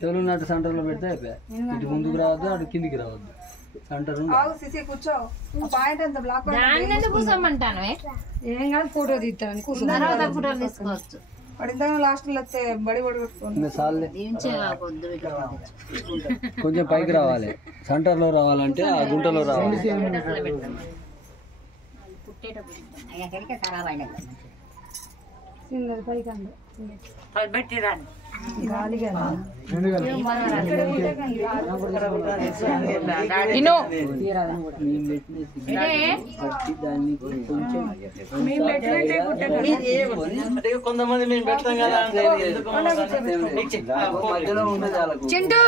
చెవులు నాటు సెంటర్లో పెడితే అయిపోయా. ఇటు ముందుకు రావద్దు, అటు కిందికి రావద్దు. సెంటర్ కూర్చో. పాయింట్ ఎంత బ్లాక్ కూర్చోమంటాను. ఏం కాదు, ఫోటో తీస్తాను. ఫోటోలు తీసుకోవచ్చు. లాస్ట్ లో బడి కొంచెం పైకి రావాలి. సెంటర్ లో రావాలంటే ఆ గుంటలో రావాలి. కొంతమంది మేము పెడతాం కదా చింటూ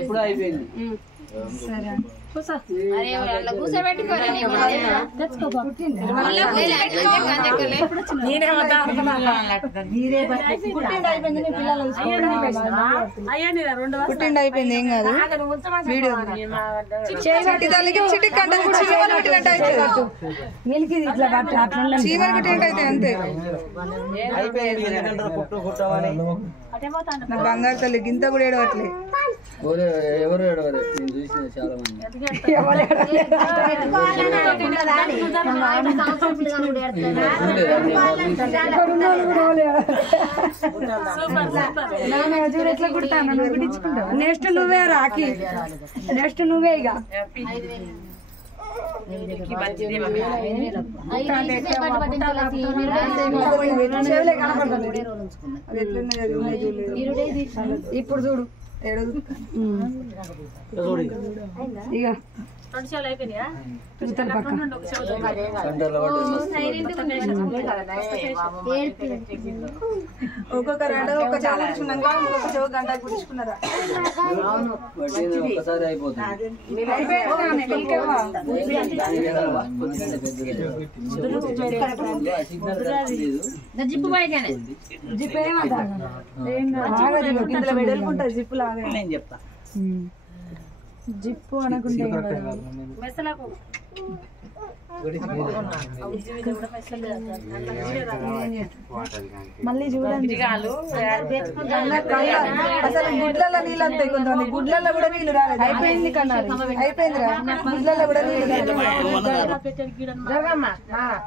ఎప్పుడు అయిపోయింది. కూర్చోబెట్టుకోరా పుట్టిండి అయిపోయింది. ఏం కాదు, వీడియో చీమలు కుట్టినట్టు అయితే అంతే. నా బంగారు తల్లి గింత కూడా ఏడవట్లే. ఎవరు ఏడవరు, నేను చూసిన చాలా మంది. ఎట్లా కుడతాను, నెక్స్ట్ నువ్వే రాకి, నెక్స్ట్ నువ్వే ఇక. ఇప్పుడు చూడు ఇక ఒక్కొక్క రెండు ఒక చెవు కుడుచుకున్నాక ఇంకొక చెవు గంట కుడుచుకున్నారా? ఒకసారి అయిపోతుంది. జిప్పు వెడల్పుంటది, జిప్పు లాగా. నేను చెప్తా, జిప్పు అనుకుంటే మళ్ళీ చూడండి. అసలు గుడ్లలో నీళ్ళు అంతాయి, కొంతమంది గుడ్లలో కూడా నీళ్ళు రాలేదు. అయిపోయింది కన్నారు, అయిపోయిందిరా. గుడ్లలో కూడా నీళ్ళు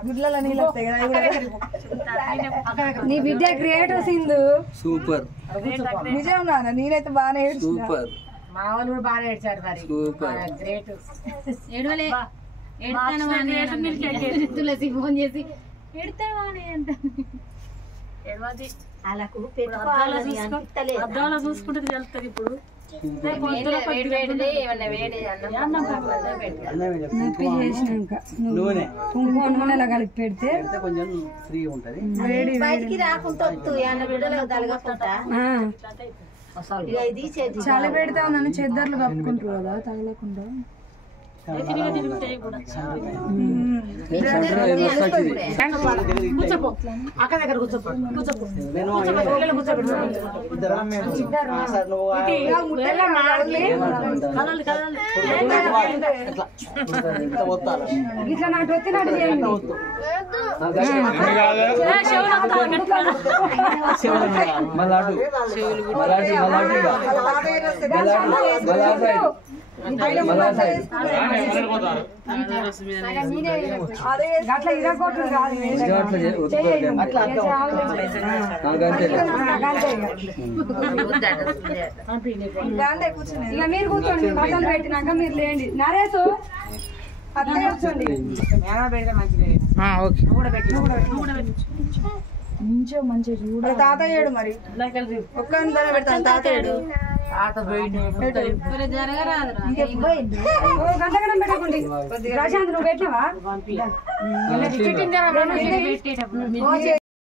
గుడ్లలో నీళ్ళు వస్తాయి కదా. నీ బిడ్డ క్రియేటివ్ సింధు సూపర్. నిజం నాన్న, నేనైతే బాగానే సూపర్. మా వాళ్ళు కూడా బాగా ఏడ్చారు. మరి గ్రేట్. ఏడవలే తులసి ఫోన్ చేసి ఎడతావాని అంట. అద్దాలో చూసుకుంటే తెలుస్తుంది. ఇప్పుడు నూనె కలిపి పెడితే కొంచెం ఫ్రీ ఉంటది. బయటికి రాకుండా చలి పెడతా ఉన్నాను. చెద్దర్లు కప్పుకుంటారు కదా తగలకుండా. అక్క దగ్గర కూర్చోపో. ఇట్లా నాటు వచ్చినట్టు చేయండి. అట్లా ఇరగొట్టు కాదు, ఇక మీరు కూర్చోండి. బట్టలు పెట్టినాక మీరు లేండి. నరేసు అట్లా కూర్చోండి. మంచిగా మంచిగా చూడ. తాతయ్యాడు మరి ఒక్క పెడతాను. తాతయ్యాడు గంటగడం పెట్టకండి. ప్రశాంత్ నువ్వు పెట్టినావా?